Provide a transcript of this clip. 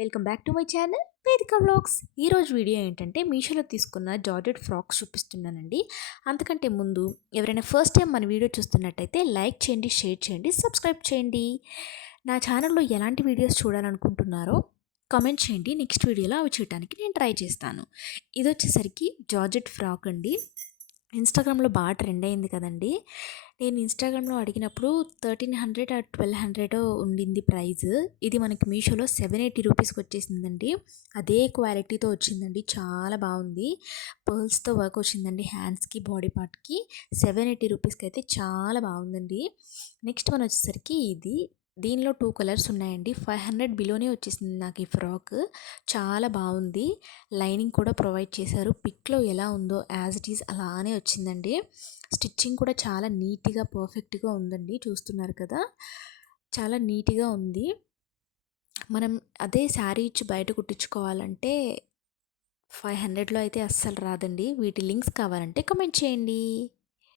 Welcome back to my channel వేదిక vlogs. ఈరోజు video ఏంటంటే మీషోలో తీసుకున్న జార్జెట్ ఫ్రాక్స్ చూపిస్తున్నానండి. అంతకంటే ముందు ఎవరైనా ఫస్ట్ టైం మన వీడియో చూస్తున్నట్టయితే లైక్ చేయండి, షేర్ చేయండి, సబ్స్క్రైబ్ చేయండి. నా ఛానల్లో ఎలాంటి వీడియోస్ చూడాలనుకుంటున్నారో కామెంట్ చేయండి. నెక్స్ట్ వీడియోలో అవి చేయడానికి నేను ట్రై చేస్తాను. ఇది వచ్చేసరికి జార్జెట్ ఫ్రాక్ అండి. ఇన్స్టాగ్రామ్లో బాగా ట్రెండ్ అయింది కదండి. నేను ఇన్స్టాగ్రామ్లో అడిగినప్పుడు 1300 ఆర్ 1200 ఉండింది ప్రైస్. ఇది మనకి మీషోలో 780 రూపీస్కి వచ్చేసిందండి. అదే క్వాలిటీతో వచ్చిందండి, చాలా బాగుంది. పర్ల్స్తో వర్క్ వచ్చిందండి, హ్యాండ్స్కి బాడీ పార్ట్కి. 780 రూపీస్కి అయితే చాలా బాగుందండి. నెక్స్ట్ వన్ వచ్చేసరికి దీనిలో 2 కలర్స్ ఉన్నాయండి. 500 బిలోనే వచ్చేసింది నాకు ఈ ఫ్రాక్. చాలా బాగుంది. లైనింగ్ కూడా ప్రొవైడ్ చేశారు. పిక్లో ఎలా ఉందో యాజ్ ఇట్ ఈజ్ అలానే వచ్చిందండి. స్టిచ్చింగ్ కూడా చాలా నీట్గా పర్ఫెక్ట్గా ఉందండి. చూస్తున్నారు కదా, చాలా నీట్గా ఉంది. మనం అదే శారీ ఇచ్చి బయట కుట్టించుకోవాలంటే 500లో అయితే అస్సలు రాదండి. వీటి లింక్స్ కావాలంటే కామెంట్ చేయండి.